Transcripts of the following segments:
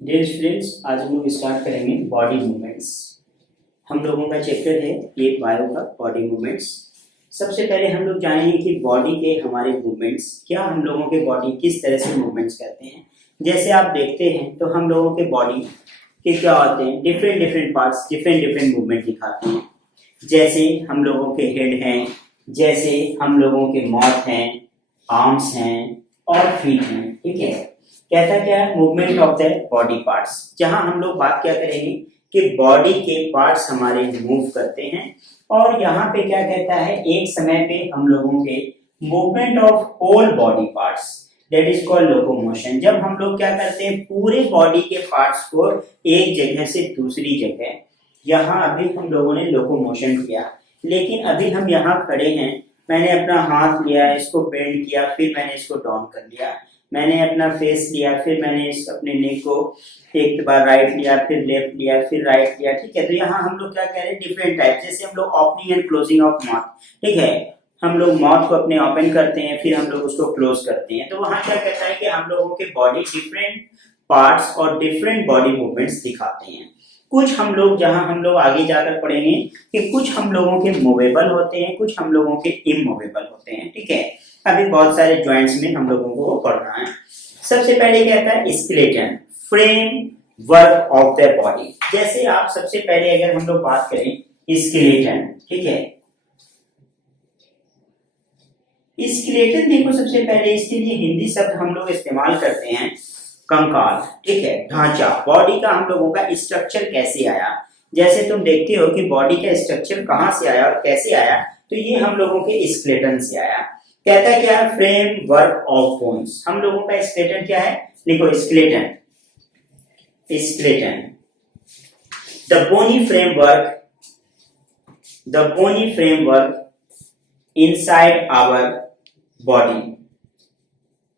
Dear students, आज हम लोग स्टार्ट करेंगे बॉडी मूवमेंट्स। हम लोगों का चैप्टर है एक बायो का बॉडी मूवमेंट्स। सबसे पहले हम लोग जानेंगे कि बॉडी के हमारे मूवमेंट्स क्या, हम लोगों के बॉडी किस तरह से मूवमेंट्स करते हैं। जैसे आप देखते हैं तो हम लोगों के बॉडी के क्या होते हैं, different different parts different different movement दिखाते हैं। जैसे हम लोगों के हेड हैं, जैसे हम लोगों के माउथ हैं, आर्म्स हैं और फीट हैं। ठीक है, कहता क्या है, movement of the body parts. जहां हम लोग बात क्या करेंगे कि बॉडी के पार्ट्स हमारे मूव करते हैं। और यहाँ पे क्या कहता है, एक समय पे हम लोगों के movement of whole body parts, that is called locomotion. जब हम लोग क्या करते हैं, पूरे बॉडी के पार्ट्स को एक जगह से दूसरी जगह, यहाँ अभी हम लोगों ने लोकोमोशन किया, लेकिन अभी हम यहाँ खड़े हैं, मैंने अपना हाथ लिया, इसको बेंड किया, फिर मैंने इसको डाउन कर लिया, मैंने अपना फेस लिया, फिर मैंने इस अपने नेक को एक बार राइट लिया, फिर लेफ्ट लिया, फिर राइट लिया। ठीक है, तो यहाँ हम लोग क्या कह रहे हैं, डिफरेंट टाइप। जैसे हम लोग opening and closing of mouth, ठीक है, हम लोग माउथ को अपने ओपन करते हैं, फिर हम लोग उसको क्लोज करते हैं। तो वहां क्या कहता है कि हम लोगों के बॉडी डिफरेंट पार्ट्स और डिफरेंट बॉडी मूवमेंट्स दिखाते हैं। कुछ हम लोग, जहां हम लोग आगे जाकर पढ़ेंगे कि कुछ हम लोगों के मूवेबल होते हैं, कुछ हम लोगों के इमूवेबल होते हैं। ठीक है, अभी बहुत सारे जॉइंट्स में हम लोगों को पढ़ना है। सबसे पहले कहता है skeleton, frame work of the body. जैसे आप सबसे पहले अगर हम लोग बात करें स्केलेटन, ठीक है, स्केलेटन देखो, सबसे पहले इसके लिए हिंदी शब्द हम लोग इस्तेमाल करते हैं कंकाल। ठीक है, ढांचा, बॉडी का हम लोगों का स्ट्रक्चर कैसे आया। जैसे तुम देखते हो कि बॉडी का स्ट्रक्चर कहां से आया और कैसे आया, तो ये हम लोगों के स्केलेटन से आया। कहता है क्या है, फ्रेम वर्क ऑफ बोन्स। हम लोगों का स्केलेटन क्या है, लिखो skeleton, skeleton the bony framework, the bony framework inside our body,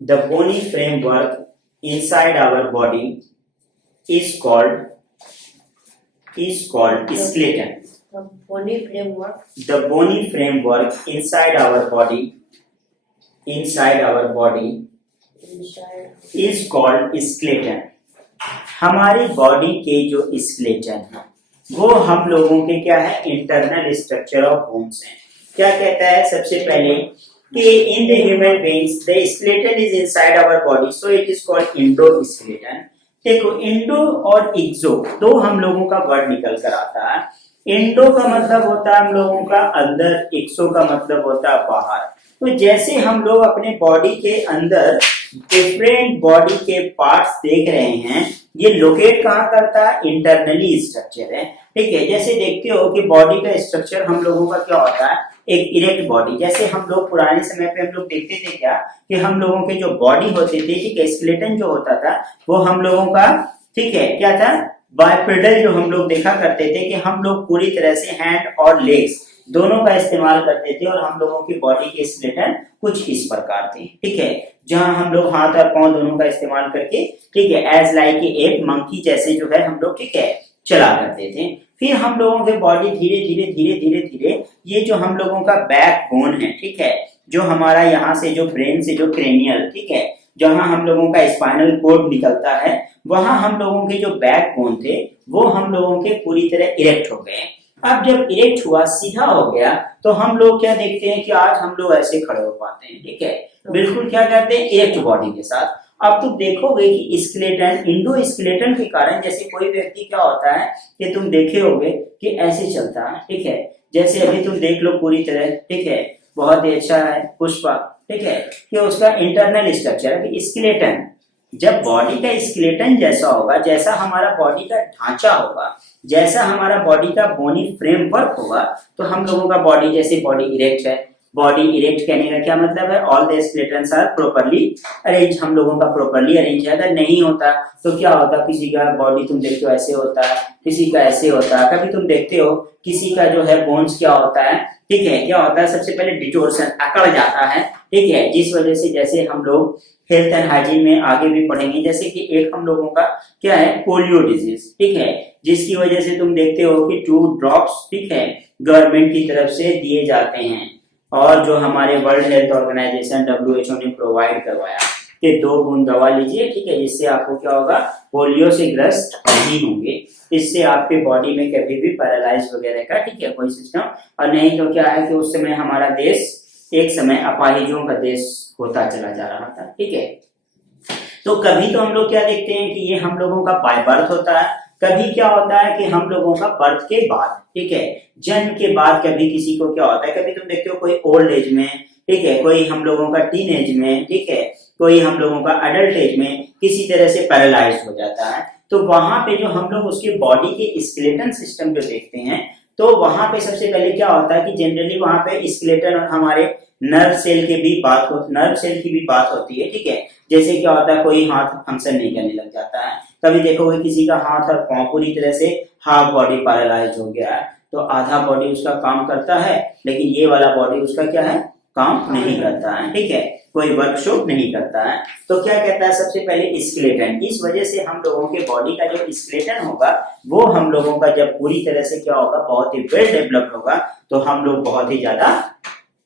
the bony framework inside our body is called skeleton. The bony framework. The bony framework inside our body is called skeleton. हमारी body के जो skeleton है वो हम लोगों के क्या है, इंटरनल स्ट्रक्चर ऑफ बोन्स है। क्या कहता है, सबसे पहले कि in the human beings the skeleton is inside our body, so it is called endoskeleton. देखो, इंडो और एक्सो दो हम लोगों का वर्ड निकल कर आता है। इंडो का मतलब होता है हम लोगों का अंदर, एक्सो का मतलब होता है बाहर। तो जैसे हम लोग अपने बॉडी के अंदर डिफरेंट बॉडी के पार्ट्स देख रहे हैं, ये लोकेट कहाँ करता है, इंटरनली स्ट्रक्चर है। ठीक है, जैसे देखते हो कि बॉडी का स्ट्रक्चर हम लोगों का क्या होता है, एक इरेक्ट बॉडी। जैसे हम लोग पुराने समय पे हम लोग देखते थे क्या, कि हम लोगों के जो बॉडी होते थे, ठीक है, स्केलेटन जो होता था वो हम लोगों का, ठीक है, क्या था, बाइपेडल जो हम लोग देखा करते थे कि हम लोग पूरी तरह से हैंड और लेग्स दोनों का इस्तेमाल करते थे, और हम लोगों की बॉडी के स्केलेटन कुछ इस प्रकार थे। ठीक है, जहां हम लोग हाथ और पांव दोनों का इस्तेमाल करके, ठीक है, एज लाइक एक मंकी जैसे जो है हम लोग, ठीक है, चला करते थे। फिर हम लोगों के बॉडी धीरे धीरे धीरे धीरे धीरे ये जो हम लोगों का बैक बोन है, ठीक है, जो हमारा यहाँ से जो ब्रेन से जो क्रेनियल, ठीक है, जहां हम लोगों का स्पाइनल कोड निकलता है, वहां हम लोगों के जो बैक बोन थे वो हम लोगों के पूरी तरह इरेक्ट हो गए। अब जब इरेक्ट हुआ, सीधा हो गया, तो हम लोग क्या देखते हैं कि आज हम लोग ऐसे खड़े हो पाते हैं। ठीक है, बिल्कुल क्या कहते हैं, इरेक्ट बॉडी के साथ। अब तुम देखोगे कि स्केलेटन, इंडो स्केलेटन के कारण, जैसे कोई व्यक्ति क्या होता है कि तुम देखे होगे कि ऐसे चलता है। ठीक है, जैसे अभी तुम देख लो पूरी तरह, ठीक है, बहुत ही अच्छा है पुष्पा, ठीक है, कि उसका इंटरनल स्ट्रक्चर है। स्केलेटन, जब बॉडी का स्केलेटन जैसा होगा, जैसा हमारा बॉडी का ढांचा होगा, जैसा हमारा बॉडी का बोनी फ्रेमवर्क होगा, तो हम लोगों का बॉडी, जैसे बॉडी इरेक्ट है, बॉडी इरेक्ट कहने का क्या मतलब है, all the skeletons are properly arrange. हम लोगों का प्रॉपर्ली अरेंज है। अगर नहीं होता तो क्या होता, किसी का बॉडी तुम देखते हो ऐसे होता है, किसी का ऐसे होता है। कभी तुम देखते हो किसी का जो है बोन्स क्या होता है, ठीक है, क्या होता है, सबसे पहले डिटोर्शन, अकड़ जाता है। ठीक है, जिस वजह से, जैसे हम लोग हेल्थ एंड हाइजीन में आगे भी पढ़ेंगे, जैसे कि एक हम लोगों का क्या है, पोलियो डिजीज, ठीक है, जिसकी वजह से तुम देखते हो कि 2 ड्रॉप्स, ठीक है, गवर्नमेंट की तरफ से दिए जाते हैं, और जो हमारे वर्ल्ड हेल्थ ऑर्गेनाइजेशन WHO ने प्रोवाइड करवाया कि 2 बूंद दवा लीजिए, ठीक है, जिससे आपको क्या होगा, पोलियो से ग्रस्त नहीं होंगे। इससे आपके बॉडी में कभी भी पैरालाइज वगैरह का, ठीक है, कोई सिस्टम, और नहीं तो क्या है कि उस समय हमारा देश एक समय अपाहिजों का देश होता चला जा रहा था, ठीक है। तो कभी तो हम लोग क्या देखते हैं कि ये हम लोगों का बाय बर्थ होता है, कभी क्या होता है कि हम लोगों का बर्थ के बाद, ठीक है, जन्म के बाद कभी किसी को क्या होता है, कभी तुम देखते हो कोई ओल्ड एज में, ठीक है, कोई हम लोगों का टीन एज में, ठीक है, कोई हम लोगों का अडल्ट एज में किसी तरह से पैरालाइज हो जाता है। तो वहां पे जो हम लोग उसके बॉडी के स्केलेटन सिस्टम जो देखते हैं, तो वहां पे सबसे पहले क्या होता है कि जनरली वहां पे स्केलेटन और हमारे नर्व सेल की भी बात होती है, ठीक है। जैसे क्या होता है, कोई हाथ फंक्शन नहीं करने लग जाता है, कभी देखोगे किसी का हाथ और पांव पूरी तरह से हाफ बॉडी पैरालाइज हो गया है, तो आधा बॉडी उसका काम करता है, लेकिन ये वाला बॉडी उसका क्या है, काम नहीं करता है, ठीक है, कोई वर्कशॉप नहीं करता है। तो क्या कहता है, सबसे पहले स्केलेटन, इस वजह से हम लोगों के बॉडी का जो स्केलेटन होगा वो हम लोगों का जब पूरी तरह से क्या होगा, बहुत ही वेल डेवलप्ड होगा, तो हम लोग बहुत ही ज्यादा,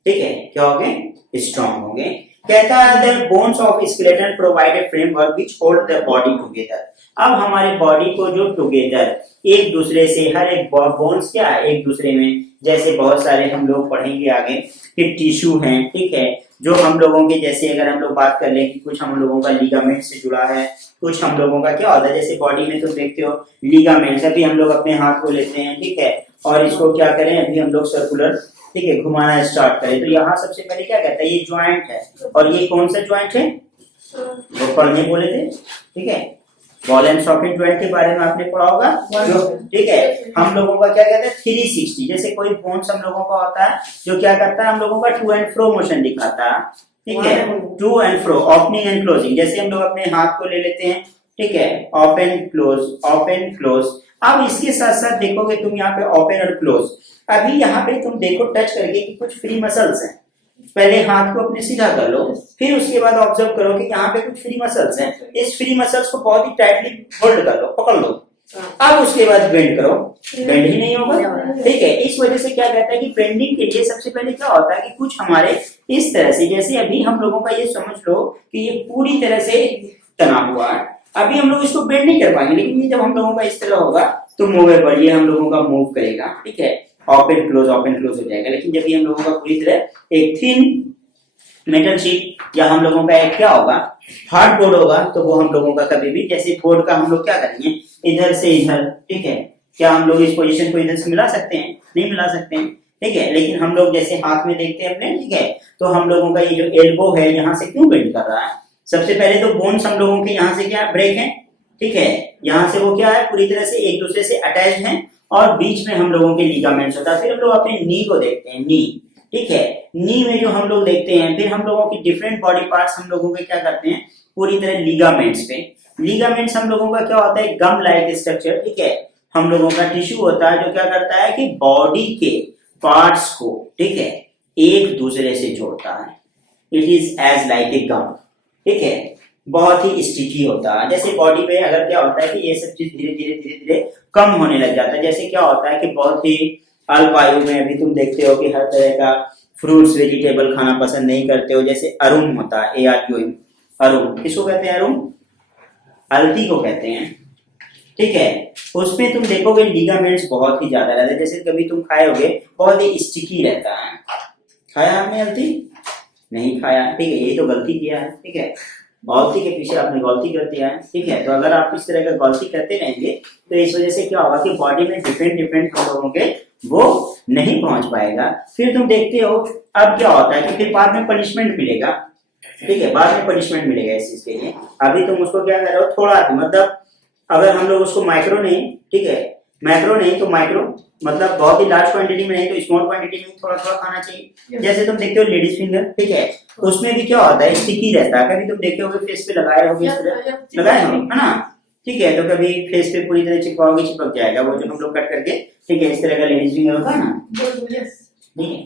ठीक है, क्या होंगे, स्ट्रॉन्ग होंगे। कहता है the bones of skeleton provide a framework which hold the body together. अब हमारे बॉडी को जो टुगेदर एक दूसरे से, हर एक बोन्स क्या है एक दूसरे में, जैसे बहुत सारे हम लोग पढ़ेंगे आगे कि टिश्यू हैं, ठीक है, जो हम लोगों के, जैसे अगर हम लोग बात कर लें कि कुछ हम लोगों का लिगामेंट से जुड़ा है, कुछ हम लोगों का क्या होता है, जैसे बॉडी में तुम देखते हो लिगामेंट्स, अभी हम लोग अपने हाथ को लेते हैं, ठीक है, और इसको क्या करें, अभी हम लोग सर्कुलर, ठीक है, घुमाना स्टार्ट करें, तो यहाँ सबसे पहले क्या कहता है, ये ज्वाइंट है, और ये कौन सा ज्वाइंट है, वो पढ़ने बोले थे, ठीक है, बॉल एंड सॉकेट ज्वाइंट के बारे में आपने पढ़ा होगा, जो, ठीक है, हम लोगों का क्या कहते हैं 360, जैसे कोई बोन्स हम लोगों का होता है जो क्या करता है, हम लोगों का टू एंड फ्रो मोशन दिखाता है, ठीक है, to and fro, opening and closing, जैसे हम लोग अपने हाथ को ले लेते हैं, ठीक है, ओपन क्लोज। अब इसके साथ साथ देखोगे तुम यहाँ पे ओपन और क्लोज, अभी यहाँ पे तुम देखो टच करके कि कुछ फ्री मसल्स हैं, पहले हाथ को अपने सीधा कर लो, फिर उसके बाद ऑब्जर्व करो कि यहाँ पे कुछ फ्री मसल्स हैं, इस फ्री मसल्स को बहुत ही टाइटली होल्ड कर लो, पकड़ लो, अब उसके बाद बेंड करो, बेंड ही नहीं होगा, ठीक है। इस वजह से क्या कहता है कि बेंडिंग के लिए सबसे पहले क्या होता है कि कुछ हमारे इस तरह से, जैसे अभी हम लोगों का ये समझ लो कि ये पूरी तरह से तना हुआ है, अभी हम लोग इसको बेंड नहीं कर पाएंगे, लेकिन ये जब हम लोगों का इस तरह होगा तो मूवेबल, ये हम लोगों का मूव करेगा, ठीक है, ओपन क्लोज हो जाएगा। लेकिन जब ये हम लोगों का पूरी तरह एक थिन मेटल शीट या हम लोगों का एक क्या होगा, हार्ड बोर्ड होगा, तो वो हम लोगों का कभी भी, जैसे बोर्ड का हम लोग क्या करेंगे, इधर से इधर, ठीक है, क्या हम लोग इस पोजीशन को इधर से मिला सकते हैं, नहीं मिला सकते हैं, ठीक है, लेकिन हम लोग जैसे हाथ में देखते हैं अपने, ठीक है, तो हम लोगों का ये जो एल्बो है यहाँ से क्यों बेंड कर रहा है, सबसे पहले तो बोन्स हम लोगों के यहाँ से क्या ब्रेक है, ठीक है, यहाँ से वो क्या है पूरी तरह से एक दूसरे से अटैच है, और बीच में हम लोगों के लिगामेंट्स होता है। फिर हम लोग अपने नी को देखते हैं, नी, ठीक है, नी में जो हम लोग देखते हैं, फिर हम लोगों की डिफरेंट बॉडी पार्ट्स हम लोगों के क्या करते हैं पूरी तरह लिगामेंट्स पे, लिगामेंट्स हम लोगों का क्या होता है गम लाइक स्ट्रक्चर, ठीक है, हम लोगों का टिश्यू होता है जो क्या करता है कि बॉडी के पार्ट्स को, ठीक है, एक दूसरे से जोड़ता है, it is as like a gum, ठीक है, बहुत ही स्टिकी होता है। जैसे बॉडी पे अगर क्या होता है कि ये सब चीज धीरे धीरे कम होने लग जाता है, जैसे क्या होता है कि बहुत ही अल्प आयु में अभी तुम देखते हो कि हर तरह का फ्रूट्स वेजिटेबल खाना पसंद नहीं करते हो, जैसे अरुण होता है, ARUM, अरुण, किसको कहते हैं, अरुण अल्ती को कहते हैं, ठीक है, उसमें तुम देखोगे लिगामेंट्स बहुत ही ज्यादा रहते हैं, जैसे कभी तुम खाए होगे बहुत ही स्टिकी रहता है, खाया आपने अल्ती, नहीं खाया, ठीक है, ये तो गलती किया है, ठीक है, गलती के पीछे आपने गलती कर दिया है, ठीक है, तो अगर आप इस तरह का गलती करते रहेंगे तो इस वजह से क्या होगा कि बॉडी में डिफरेंट हम लोगों के वो नहीं पहुंच पाएगा। फिर तुम देखते हो अब क्या होता है कि फिर बाद में पनिशमेंट मिलेगा, ठीक है, बाद में पनिशमेंट मिलेगा इस चीज के लिए, अभी तुम उसको क्या कर रहे हो थोड़ा, मतलब अगर हम लोग उसको माइक्रो नहीं, ठीक है, मैक्रो नहीं तो माइक्रो, मतलब बहुत ही लार्ज क्वांटिटी में नहीं तो स्मॉल क्वांटिटी में थोड़ा थोड़ा खाना चाहिए। जैसे तुम देखते हो लेडीज फिंगर, ठीक है, उसमें भी क्या होता है स्टिकी रहता है, कभी तुम देखे होगे फेस पे लगाए होगे, इस तरह लगाए होंगे, है ना, ठीक है, तो कभी फेस पे पूरी तरह चिपकाओगे चिपक जाएगा, वो जो हम लोग कट करके, ठीक है, इस तरह का लेडीज फिंगर होता है ना, ठीक है,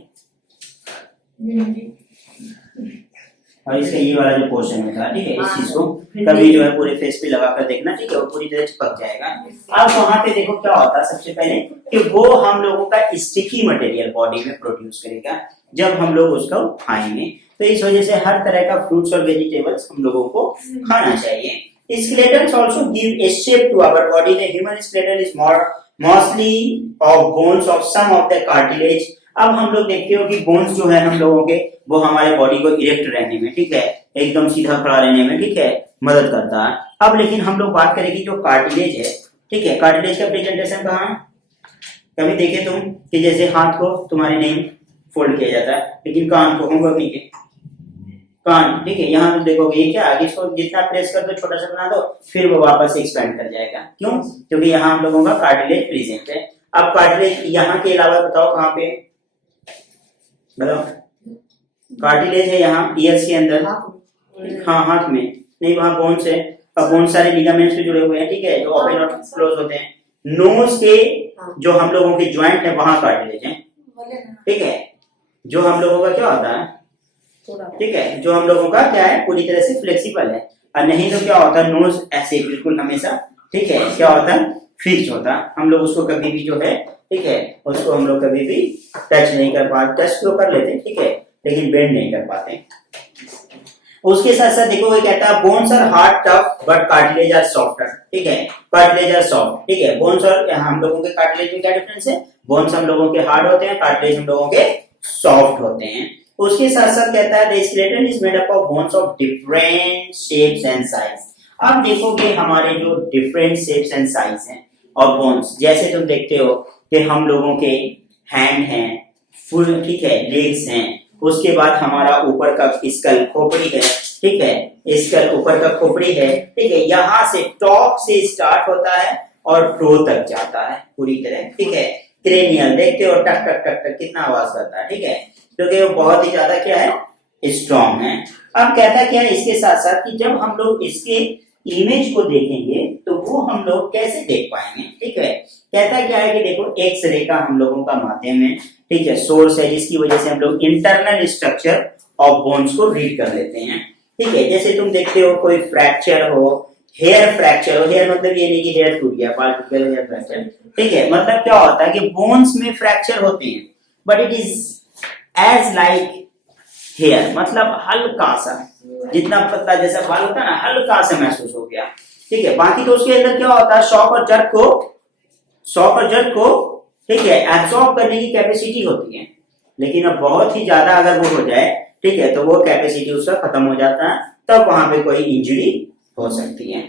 और इसका ये वाला जो पोर्शन होता है, ठीक है, इस चीज को कभी जो है पूरे फेस पे लगा कर देखना, ठीक है, वो पूरी तरह चिपक जाएगा। अब वहां पे देखो क्या होता है सबसे पहले कि वो हम लोगों का स्टिकी मटेरियल बॉडी में प्रोड्यूस करेगा जब हम लोग उसको खाएंगे, तो इस वजह से हर तरह का फ्रूट्स और वेजिटेबल्स हम लोगों को खाना चाहिए। Skeletons also give a shape to our body. The human skeleton is mostly of bones of some of the cartilage. अब हम लोग देखते हो कि बोन्स जो है हम लोगों के वो हमारे बॉडी को इरेक्ट रहने में, ठीक है, एकदम सीधा खड़ा रहने में, ठीक है, मदद करता है। अब लेकिन हम लोग बात करें कि जो कार्टिलेज है, ठीक है, कार्टिलेज का प्रेजेंटेशन कहाँ है? कभी देखे तुम कि जैसे हाथ को तुम्हारे नहीं फोल्ड किया जाता है, लेकिन कान को होमवर्क नहीं किया, कान, ठीक है, यहाँ तुम देखोगे ये क्या आगे इसको जितना प्रेस कर दो छोटा सा बना दो फिर वो वापस एक्सपेंड कर जाएगा। क्यों? क्योंकि यहाँ हम लोगों का कार्टिलेज प्रेजेंट है। अब कार्टिलेज यहाँ के अलावा बताओ कहाँ पे, बताओ, कार्टिलेज है यहाँ ईयर्स के अंदर, हाँ हाथ में नहीं, वहाँ बोन्स है। अब बोन्स सारे लिगामेंट्स से जुड़े हुए हैं, ठीक है, जो ओपन और क्लोज होते हैं। नोज के जो हम लोगों के ज्वाइंट है वहाँ कार्टिलेज है, ठीक है, जो हम लोगों का क्या होता है, ठीक है, जो हम लोगों का क्या है पूरी तरह से फ्लेक्सिबल है। और नहीं तो क्या होता है, नोज ऐसे बिल्कुल हमेशा, ठीक है, क्या होता है, फिक्स होता है। हम लोग उसको कभी भी जो है, ठीक है, उसको हम लोग कभी भी टच नहीं कर पाते, टच तो कर लेते, ठीक है, लेकिन बेंड नहीं कर पाते। उसके साथ साथ देखो ये कहता है bones are hard tough but cartilage are softer, ठीक है, कार्टिलेज आर सॉफ्ट, ठीक है। बोन्स और हम लोगों के कार्टिलेज में क्या डिफरेंस है? बोन्स हम लोगों के हार्ड होते हैं, कार्टिलेज हम लोगों के सॉफ्ट होते हैं। उसके साथ साथ कहता है the skeleton is made up of bones of different shapes and size. अब देखोगे हमारे जो डिफरेंट शेप्स एंड साइज हैं और बोन्स, जैसे तुम देखते हो कि हम लोगों के हैंड हैं फुल, ठीक है, लेग्स हैं, उसके बाद हमारा ऊपर का स्कल खोपड़ी है, ठीक है, स्कल ऊपर का खोपड़ी है, ठीक है, यहाँ से टॉप से स्टार्ट होता है और टो तक जाता है पूरी तरह, ठीक है। क्रेनियल देखते हो टक टक टक टक कितना आवाज करता है, ठीक है, क्योंकि वो बहुत ही ज्यादा क्या है, स्ट्रॉन्ग है। अब कहता क्या है इसके साथ साथ कि जब हम लोग इसके इमेज को देखेंगे तो वो हम लोग कैसे देख पाएंगे, ठीक है। कहता क्या है कि देखो एक्सरे का हम लोगों का माध्यम है, ठीक है, सोर्स है जिसकी वजह से हम लोग इंटरनल स्ट्रक्चर ऑफ बोन्स को रीड कर लेते हैं, ठीक है। जैसे तुम देखते हो कोई फ्रैक्चर हो, हेयर फ्रैक्चर हो, हेयर मतलब ये नहीं कि हेयर टूट गया, बाल टूट गया, हेयर फ्रैक्चर, ठीक है, मतलब क्या होता है कि बोन्स में फ्रैक्चर होते हैं but it is as like hair, मतलब हल्का सा, जितना पतला जैसा बाल होता है ना, हल्का सा महसूस हो गया, ठीक है। बाकी तो उसके अंदर क्या होता है, शॉक और जर्क को, ठीक है, एब्सॉर्ब करने की कैपेसिटी होती है, लेकिन अब बहुत ही ज्यादा अगर वो हो जाए, ठीक है, तो वो कैपेसिटी उसका खत्म हो जाता है, तब वहां पे कोई इंजरी हो सकती है,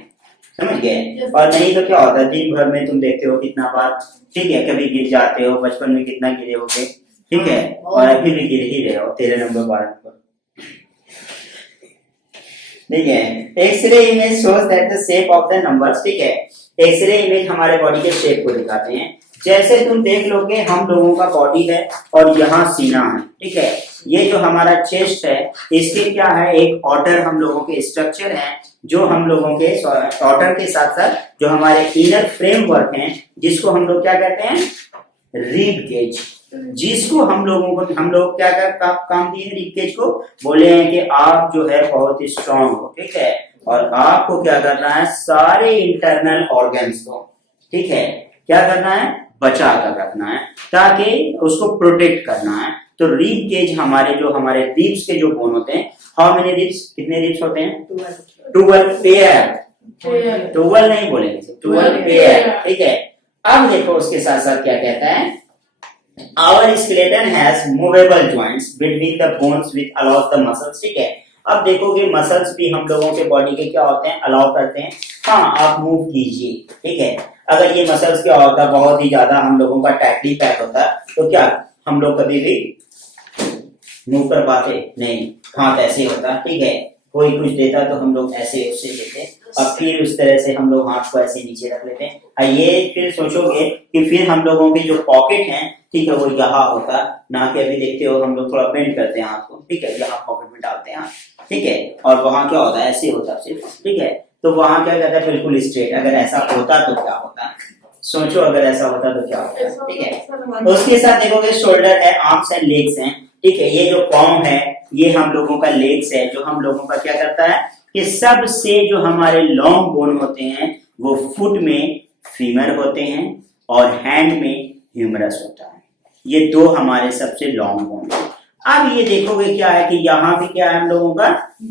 समझ गए। और नहीं तो क्या होता है, दिन भर में तुम देखते हो कितना बार, ठीक है, कभी गिर जाते हो, बचपन में कितना गिरे होगे, ठीक है, और अभी भी गिर ही रहे हो 13 नंबर 12 नंबर, ठीक है। X-ray image shows that the shape of the numbers, ठीक है, एक्सरे इमेज हमारे बॉडी के शेप को दिखाते हैं। जैसे तुम देख लोगे हम लोगों का बॉडी है और यहाँ सीना है, ठीक है, ये जो हमारा चेस्ट है इसके क्या है, एक ऑर्डर हम लोगों के स्ट्रक्चर है, जो हम लोगों के ऑर्डर के साथ साथ जो हमारे इनर फ्रेमवर्क हैं, जिसको हम लोग क्या कहते हैं, रिब केज, जिसको हम लोग क्या काम दिए रिब केज को, बोले हैं कि आप जो है बहुत ही स्ट्रांग हो, ठीक है, और आपको क्या करना है, सारे इंटरनल ऑर्गन्स को, ठीक है, क्या करना है, बचा कर रखना है, ताकि उसको प्रोटेक्ट करना है। तो रिब केज हमारे रिब्स के जो बोन होते हैं, हाउ मेनी रिब्स, कितने रिब्स होते हैं, 12 पेयर, 12 नहीं बोलेंगे, 12 पेयर, ठीक है। अब देखो उसके साथ साथ क्या कहता है, our skeleton has movable joints between the bones which allows the muscles, ठीक है। अब देखोगे मसल्स भी हम लोगों के बॉडी के क्या होते हैं, अलाउ करते हैं, हाँ आप मूव कीजिए, ठीक है। अगर ये मसल्स क्या होता है, बहुत ही ज्यादा हम लोगों का टाइटली पैक होता है, तो क्या हम लोग कभी भी मूव कर पाते नहीं, हाथ ऐसे होता, ठीक है, कोई कुछ देता तो हम लोग ऐसे उससे देते और फिर उस तरह से हम लोग हाथ को ऐसे नीचे रख लेते हैं। और ये फिर सोचोगे कि फिर हम लोगों के जो पॉकेट हैं, ठीक है, वो यहाँ होता, ना कि अभी देखते हो हम लोग थोड़ा बेंड करते हैं हाथ को, ठीक है, यहाँ पॉकेट में डालते हैं, ठीक है, और वहां क्या होता है, ऐसे होता सिर्फ, ठीक है, तो वहां क्या कहता है, बिल्कुल स्ट्रेट। अगर ऐसा होता तो क्या होता, सोचो अगर ऐसा होता तो क्या होता, ठीक है। उसके साथ देखोगे शोल्डर है, आर्म्स एंड लेग्स हैं, ठीक है, ये जो पॉम है ये हम लोगों का लेग्स है, जो हम लोगों का क्या करता है कि सबसे जो हमारे लॉन्ग बोन होते हैं वो फुट में फीमर होते हैं और हैंड में ह्यूमरस होता है, ये दो हमारे सबसे लॉन्ग बोन है। अब ये देखोगे क्या है कि यहाँ भी क्या है हम लोगों का,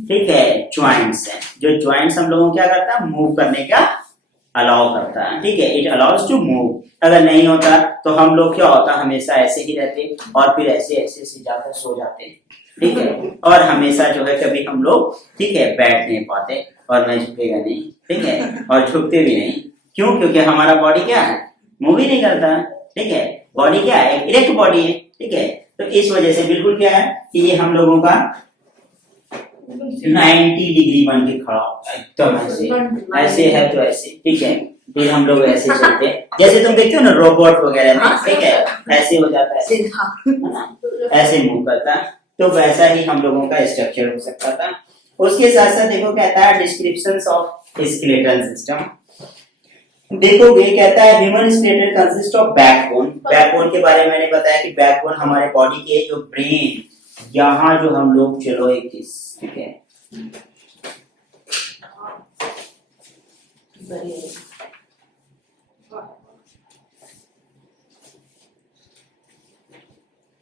ठीक है, ज्वाइंट्स है, जो ज्वाइंट्स हम लोगों को क्या करता है, मूव करने का अलाउ करता है, ठीक है, इट अलाउज टू मूव। अगर नहीं होता तो हम लोग क्या होता, हमेशा ऐसे ही रहते और फिर ऐसे ऐसे से जाकर सो जाते, ठीक है, और हमेशा जो है कभी हम लोग, ठीक है, बैठ नहीं पाते और मैं झुकेगा नहीं, ठीक है, और झुकते भी नहीं। क्यों? क्योंकि हमारा बॉडी क्या है, मूव ही नहीं करता, ठीक है, बॉडी क्या है, एक इरेक्ट बॉडी है, ठीक है। तो इस वजह से बिल्कुल क्या है कि ये हम लोगों का 90 डिग्री बन के खड़ा होता है, एकदम ऐसे, ऐसे है तो ऐसे, ठीक है, फिर हम लोग ऐसे चलते हैं, जैसे तुम देखते हो ना रोबोट वगैरह में, ठीक है, ऐसे हो जाता है ना, ऐसे मूव करता है। तो वैसा ही हम लोगों का स्ट्रक्चर हो सकता था। उसके साथ साथ देखो कहता है डिस्क्रिप्शंस ऑफ स्केलेटल सिस्टम, देखोगे कहता है human skeletal consist of backbone. Backbone के बारे में मैंने बताया कि बैकबोन हमारे बॉडी के जो ब्रेन, यहाँ जो हम लोग, चलो एक चीज, ठीक है,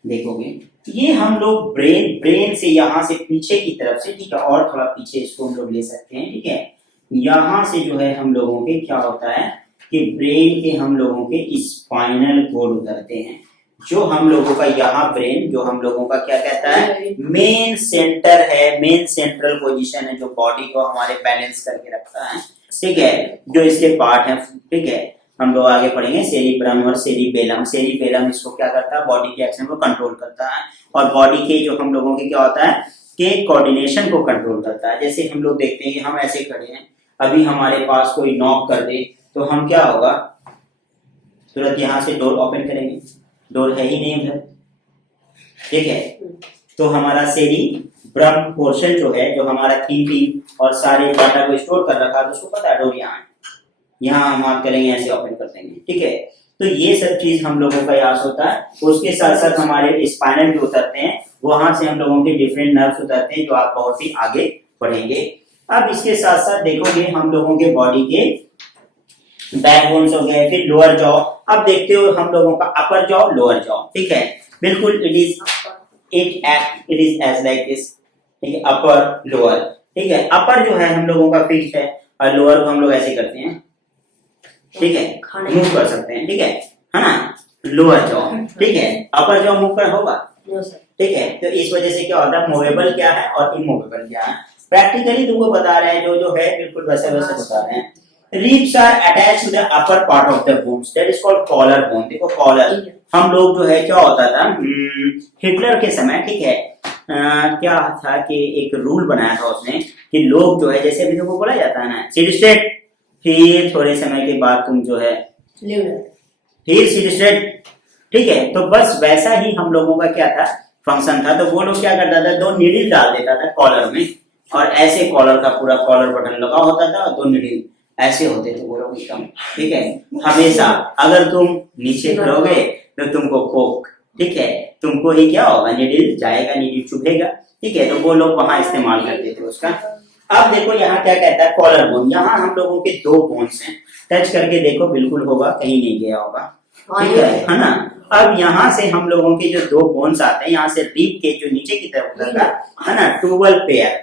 देखोगे ये हम लोग ब्रेन से यहाँ से पीछे की तरफ से, ठीक है, और थोड़ा पीछे इसको हम लोग ले सकते हैं, ठीक है, यहाँ से जो है हम लोगों के क्या होता है कि ब्रेन के हम लोगों के स्पाइनल कोड उतरते हैं, जो हम लोगों का यहाँ ब्रेन जो हम लोगों का क्या कहता है, मेन सेंटर है, मेन सेंट्रल पोजीशन है, जो बॉडी को हमारे बैलेंस करके रखता है, ठीक है, जो इसके पार्ट है, ठीक है, हम लोग आगे पढ़ेंगे सेरिब्रम और सेरिबेलम। सेरिबेलम इसको क्या करता है, बॉडी के एक्शन को कंट्रोल करता है, और बॉडी के जो हम लोगों के क्या होता है कि कोऑर्डिनेशन को कंट्रोल करता है। जैसे हम लोग देखते हैं कि हम ऐसे खड़े हैं, अभी हमारे पास कोई नॉक कर दे तो हम क्या होगा, तुरंत यहाँ से डोर ओपन करेंगे, डोर है ही नहीं उधर, ठीक है, तो हमारा सेरिब्रम पोर्शन जो है, जो हमारा थिंकिंग और सारे डाटा को स्टोर कर रखा है, उसको पता है डोर यहाँ है, यहाँ हम आप करेंगे ऐसे ओपन कर देंगे, ठीक है। तो ये सब चीज हम लोगों का याद होता है। उसके साथ साथ हमारे स्पाइनल जो उतरते हैं, वहां से हम लोगों के डिफरेंट नर्व्स उतरते हैं, जो आप बहुत ही आगे पढ़ेंगे। अब इसके साथ साथ देखोगे हम लोगों के बॉडी के बैकबोन्स हो गए, फिर लोअर जॉ। अब देखते हो हम लोगों का अपर जॉ, लोअर जॉ, ठीक है, बिल्कुल it is as like this, ठीक है, अपर लोअर, ठीक है। अपर जो है हम लोगों का फिक्स्ड है और लोअर को हम लोग ऐसे करते हैं, ठीक है, मूव कर सकते हैं, ठीक है ना, लोअर जॉ, ठीक है, अपर जॉ मूव कर होगा, ठीक है। तो इस वजह से क्या होता है, मूवेबल क्या है और इमूवेबल क्या है, प्रैक्टिकली तुमको बता रहे हैं, जो है बिल्कुल वैसे वैसे बता रहे हैं। Ribs are attached to the upper part of the bones, that is called collar bone। देखो कॉलर, हम लोग जो है क्या होता था, हिटलर के समय, ठीक है, क्या था कि एक रूल बनाया था उसने कि लोग जो है, जैसे अभी तुमको बोला जाता है ना सिट स्ट्रेट, फिर थोड़े समय के बाद तुम जो है फिर सिट स्ट्रेट, ठीक है, तो बस वैसा ही हम लोगों का क्या था, फंक्शन था। तो वो लोग क्या करता था, 2 नीडल डाल देता था कॉलर में, और ऐसे कॉलर का पूरा कॉलर बटन लगा होता था, और 2 नीडल ऐसे होते थे वो लोग एकदम, ठीक है, हमेशा अगर तुम नीचे करोगे तो तुमको पोक, ठीक है, तुमको ही क्या होगा, नीडल जाएगा, नीडल चुभेगा, ठीक है, तो वो लोग वहां इस्तेमाल करते थे उसका। अब देखो यहाँ क्या कहता है, कॉलर बोन, यहाँ हम लोगों के 2 बोन्स हैं, टच करके देखो बिल्कुल होगा, कहीं नहीं गया होगा, ठीक है ना। अब यहाँ से हम लोगों के जो 2 बोन्स आते हैं, यहाँ से रिब के जो नीचे की तरफ उतरता है ना, 12 पेयर,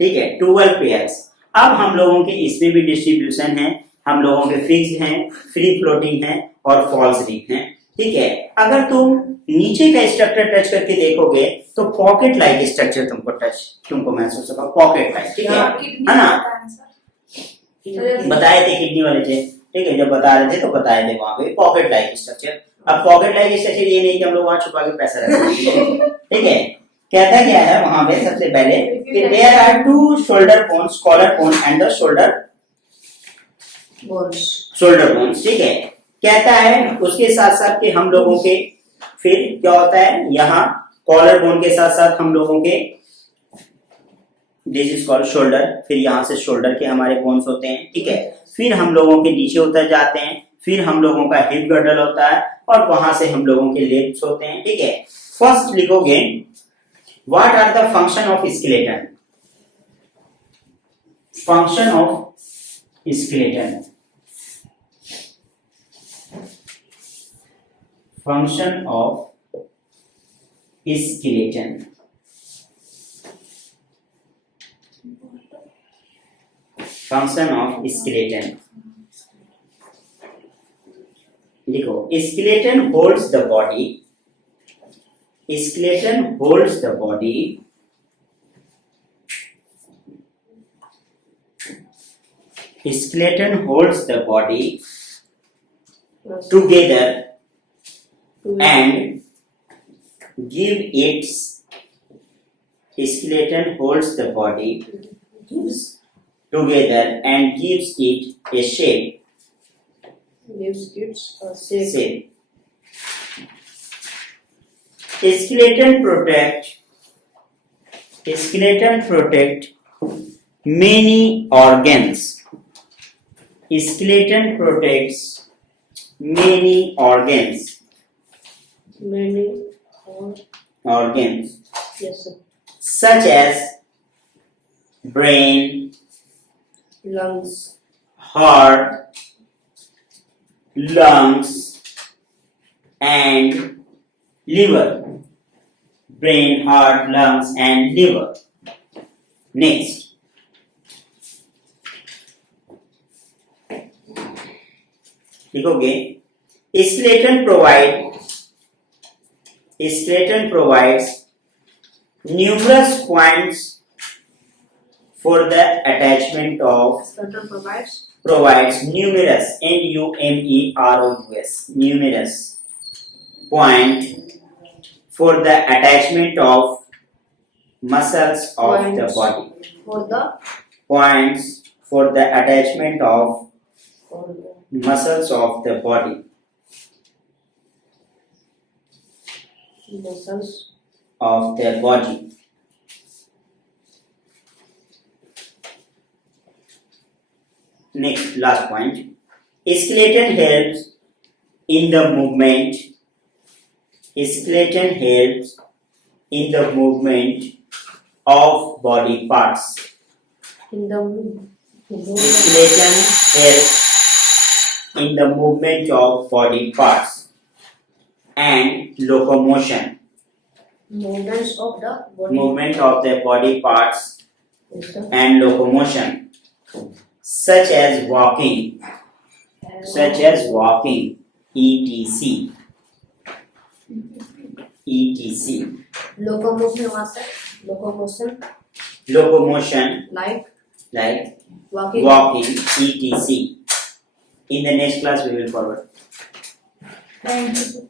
ठीक है, 12 पेयर्स। अब हम लोगों के इसमें भी डिस्ट्रीब्यूशन है, हम लोगों के फिक्स्ड हैं, फ्री फ्लोटिंग है और फॉल्स रिप है, ठीक है। अगर तुम नीचे का स्ट्रक्चर टच करके देखोगे तो पॉकेट लाइक स्ट्रक्चर तुमको महसूस होगा, पॉकेट लाइक, ठीक है ना, बताए थे किडनी वाले थे, ठीक है, जब बता रहे थे तो बताए थे वहां पे पॉकेट लाइक स्ट्रक्चर। अब पॉकेट लाइक स्ट्रक्चर ये नहीं कि हम लोग वहां छुपा के पैसा रखेंगे, ठीक है, कहता क्या है वहां पे सबसे पहले कि there are 2 shoulder bones, collar bone and the shoulder bones, ठीक है। कहता है उसके साथ साथ कि हम लोगों के फिर क्या होता है, यहाँ कॉलर बोन के साथ साथ हम लोगों के दिस इज कॉल्ड शोल्डर, फिर यहाँ से शोल्डर के हमारे बोन्स होते हैं, ठीक है, फिर हम लोगों के नीचे उतर जाते हैं, फिर हम लोगों का हिप गर्डल होता है, और वहां से हम लोगों के लेग्स होते हैं, ठीक है। फर्स्ट लिखोगे What are the function of skeleton? Function of skeleton. Function of skeleton. Function of skeleton लिखो skeleton holds the body skeleton holds the body skeleton holds the body together and give its skeleton holds the body together and gives it a shape Gives it a shape. Skeleton protect many organs. Skeleton protects many organs. Many Organs yes, sir. such as brain, Lungs. heart, lungs, and liver. Brain, heart, lungs, and liver. Next. लिखोगे skeleton provides numerous points for the attachment of Skeleton provides numerous numerous numerous point for the attachment of muscles of the Points. body for the points for the attachment of for the muscles of the body muscles. of their body. Next, last point. Skeleton helps in the movement. Skeleton helps in the movement of body parts. In the Skeleton helps in the movement of body parts and locomotion. movements of the body. Movement of the body parts Yes, sir. and locomotion, such as walking, etc. Locomotion was locomotion Locomotion like like walking. walking, etc. In the next class, we will forward. Thank you.